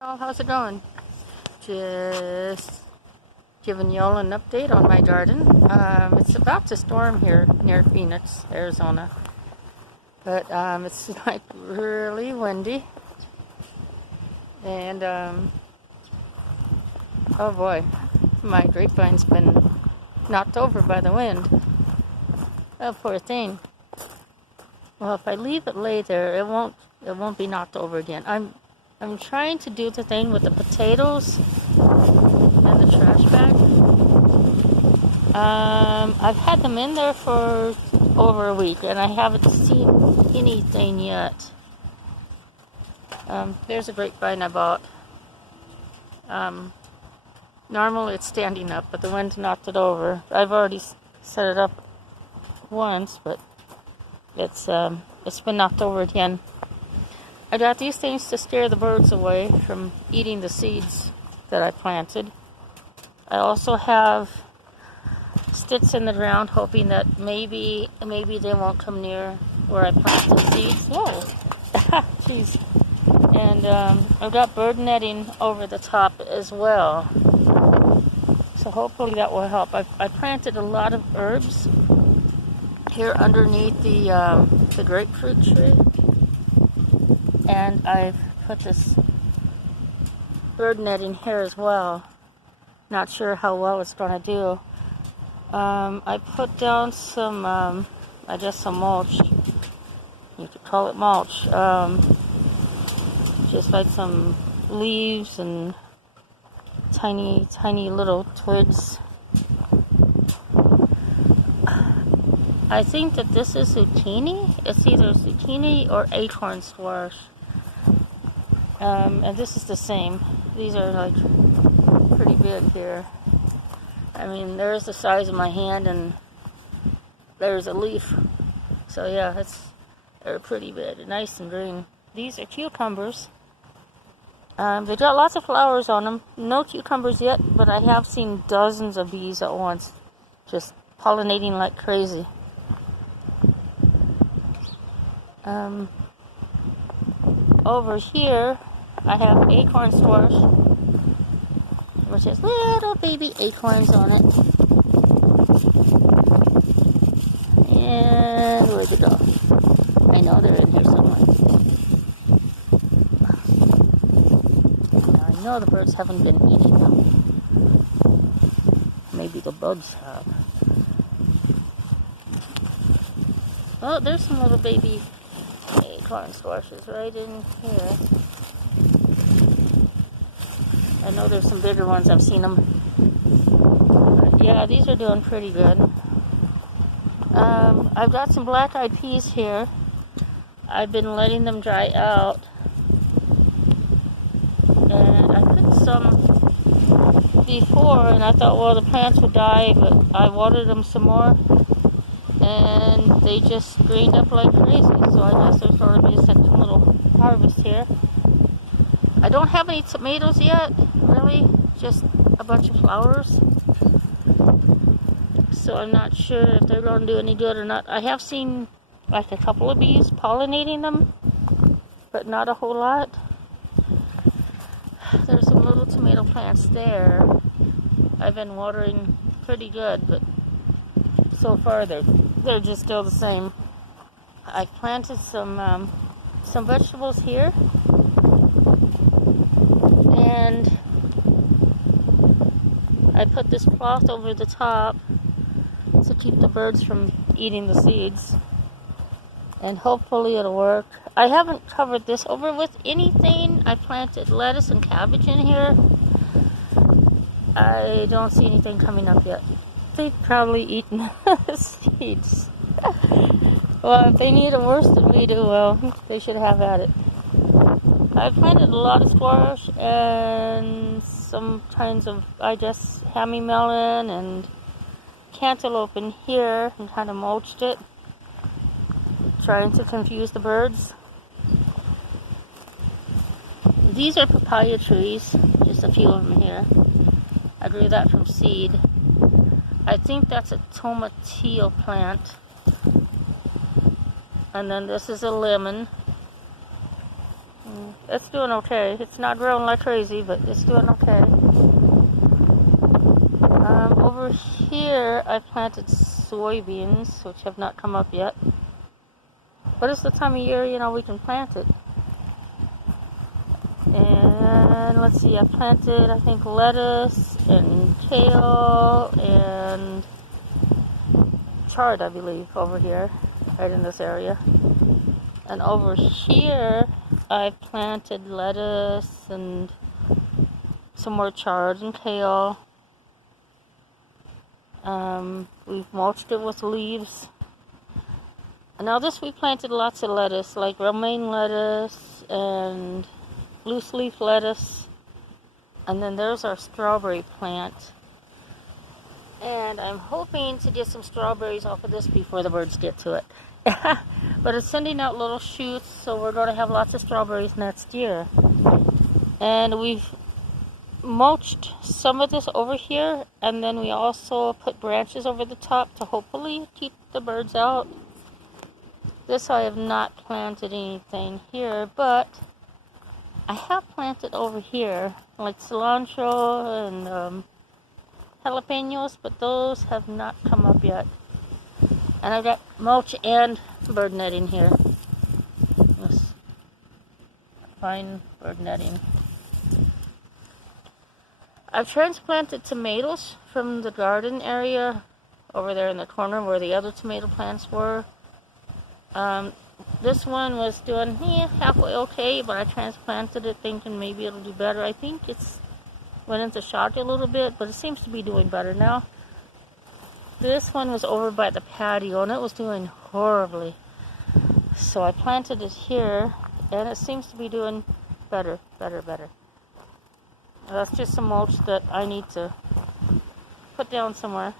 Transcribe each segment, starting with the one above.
Oh, how's it going? Just giving y'all an update on my garden. It's about to storm here near Phoenix, Arizona. But it's like really windy. And oh boy, my grapevine's been knocked over by the wind. Oh, poor thing. Well, if I leave it lay there, it won't be knocked over again. I'm trying to do the thing with the potatoes and the trash bag. I've had them in there for over a week and I haven't seen anything yet. There's a grapevine I bought. Normally it's standing up, but the wind knocked it over. I've already set it up once, but it's been knocked over again. I got these things to scare the birds away from eating the seeds that I planted. I also have sticks in the ground, hoping that maybe they won't come near where I planted seeds. Whoa! Jeez. And I've got bird netting over the top as well. So hopefully that will help. I planted a lot of herbs here underneath the grapefruit tree. And I've put this bird netting here as well. Not sure how well it's going to do. I put down some, I guess some mulch. You could call it mulch. Just like some leaves and tiny little twigs. I think that this is zucchini. It's either zucchini or acorn squash. And this is the same. These are like pretty big here. I mean, there's the size of my hand and there's a leaf. So yeah, they're pretty big, nice and green. These are cucumbers. They got lots of flowers on them. No cucumbers yet, but I have seen dozens of bees at once, just pollinating like crazy. Over here, I have acorn squash, which has little baby acorns on it. And where'd it go? I know they're in here somewhere. Now, I know the birds haven't been eating them. Maybe the bugs have. Oh, there's some little baby acorn squashes right in here. I know there's some bigger ones. I've seen them. But yeah, these are doing pretty good. I've got some black-eyed peas here. I've been letting them dry out. And I put some before, and I thought, well, the plants would die, but I watered them some more. And they just greened up like crazy. So I guess there's sort of a second little harvest here. I don't have any tomatoes yet, really, just a bunch of flowers. So I'm not sure if they're going to do any good or not. I have seen like a couple of bees pollinating them, but not a whole lot. There's some little tomato plants there. I've been watering pretty good, but so far they're just still the same. I've planted some vegetables here. And I put this cloth over the top to keep the birds from eating the seeds. And hopefully it'll work. I haven't covered this over with anything. I planted lettuce and cabbage in here. I don't see anything coming up yet. They've probably eaten the seeds. Well, if they need it worse than we do, well, they should have at it. I planted a lot of squash and some kinds of, I guess, hammy melon and cantaloupe in here and kind of mulched it, trying to confuse the birds. These are papaya trees, just a few of them here. I grew that from seed. I think that's a tomatillo plant. And then this is a lemon. It's doing okay. It's not growing like crazy, but it's doing okay. Over here, I planted soybeans, which have not come up yet. But it's the time of year, we can plant it. And let's see, I planted, I think, lettuce and kale and chard, I believe, over here, right in this area. And over here, I planted lettuce and some more chard and kale. We've mulched it with leaves. And now this, we planted lots of lettuce, like romaine lettuce and loose leaf lettuce. And then there's our strawberry plant. And I'm hoping to get some strawberries off of this before the birds get to it. But it's sending out little shoots, so we're going to have lots of strawberries next year. And we've mulched some of this over here, and then we also put branches over the top to hopefully keep the birds out. This, I have not planted anything here, but I have planted over here, like cilantro and jalapenos, but those have not come up yet. And I've got mulch and bird netting here. This fine bird netting. I've transplanted tomatoes from the garden area over there in the corner where the other tomato plants were. This one was doing halfway okay, but I transplanted it thinking maybe it'll do better. I think it's went into shock a little bit, but it seems to be doing better now. This one was over by the patio, and it was doing horribly. So I planted it here, and it seems to be doing better. That's just some mulch that I need to put down somewhere.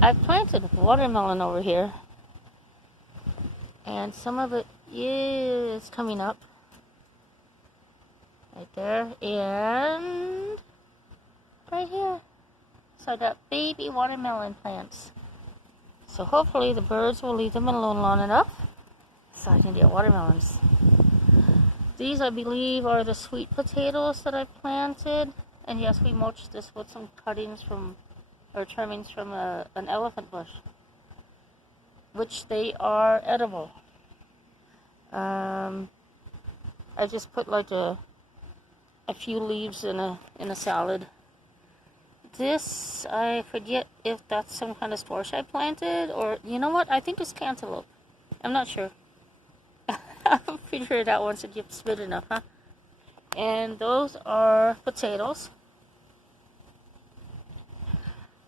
I've planted watermelon over here, and some of it is coming up. Right there, and right here. So I got baby watermelon plants. So hopefully the birds will leave them alone long enough so I can get watermelons. These, I believe, are the sweet potatoes that I planted. And yes, we mulched this with some cuttings from, or trimmings from an elephant bush, which they are edible. I just put like a few leaves in a salad. This, I forget if that's some kind of squash I planted, or you know what? I think it's cantaloupe. I'm not sure. I'll figure it out once it gets big enough, huh? And those are potatoes.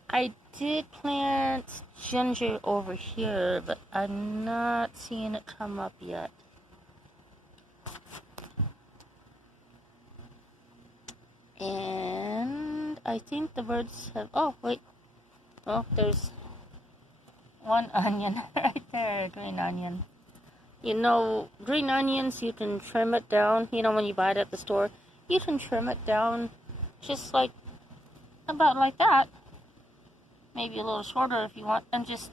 I did plant ginger over here, but I'm not seeing it come up yet. And I think the birds have, oh wait, well, there's one onion right there, green onion. You know, green onions, you can trim it down, when you buy it at the store, you can trim it down just like, about like that, maybe a little shorter if you want, and just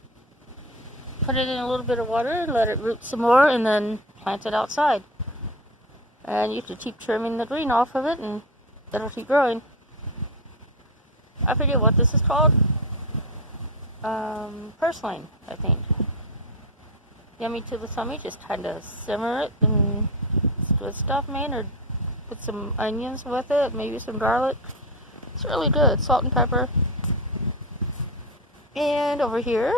put it in a little bit of water, let it root some more, and then plant it outside. And you can keep trimming the green off of it, and it'll keep growing. I forget what this is called. Purslane, I think. Yummy to the tummy. Just kind of simmer it, and it's good stuff, man. Or put some onions with it, maybe some garlic. It's really good. Salt and pepper. And over here,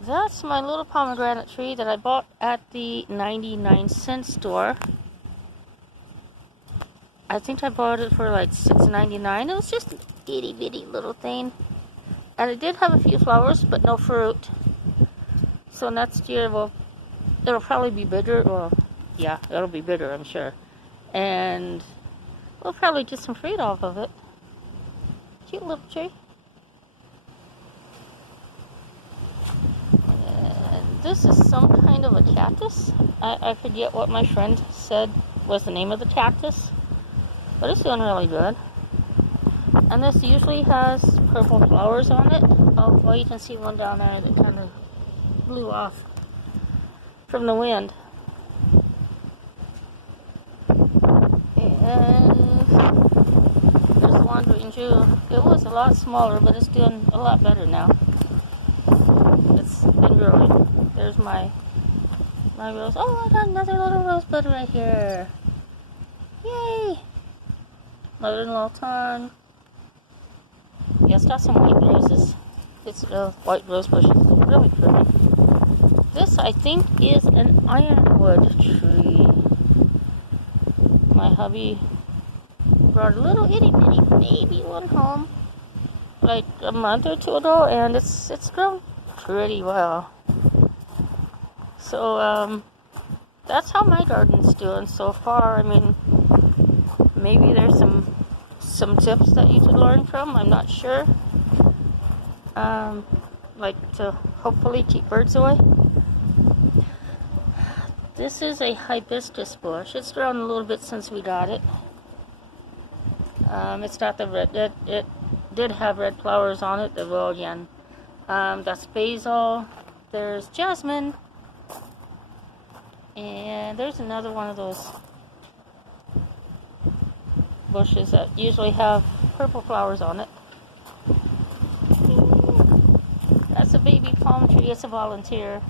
that's my little pomegranate tree that I bought at the 99-cent store. I think I bought it for like $6.99. It was just an itty bitty little thing. And it did have a few flowers, but no fruit. So next year, it'll probably be bigger. Well, yeah, it'll be bigger, I'm sure. And we'll probably get some fruit off of it. Cute little tree. And this is some kind of a cactus. I forget what my friend said was the name of the cactus. But it's doing really good. And this usually has purple flowers on it. Oh, well, you can see one down there that kind of blew off from the wind. And there's the wandering Jew. It was a lot smaller, but it's doing a lot better now. It's been growing. There's my rose. Oh, I got another little rosebud right here. Yay! Mother-in-law time. Yeah, it's got some white roses. It's a white rose bush. Really pretty. This, I think, is an ironwood tree. My hubby brought a little itty bitty baby one home like a month or two ago, and it's grown pretty well. So that's how my garden's doing so far. I mean, maybe there's some tips that you could learn from. I'm not sure. Like to hopefully keep birds away. This is a hibiscus bush. It's grown a little bit since we got it. It's got the red. It did have red flowers on it. Well, again, that's basil. There's jasmine, and there's another one of those bushes that usually have purple flowers on it. That's a baby palm tree. It's a volunteer.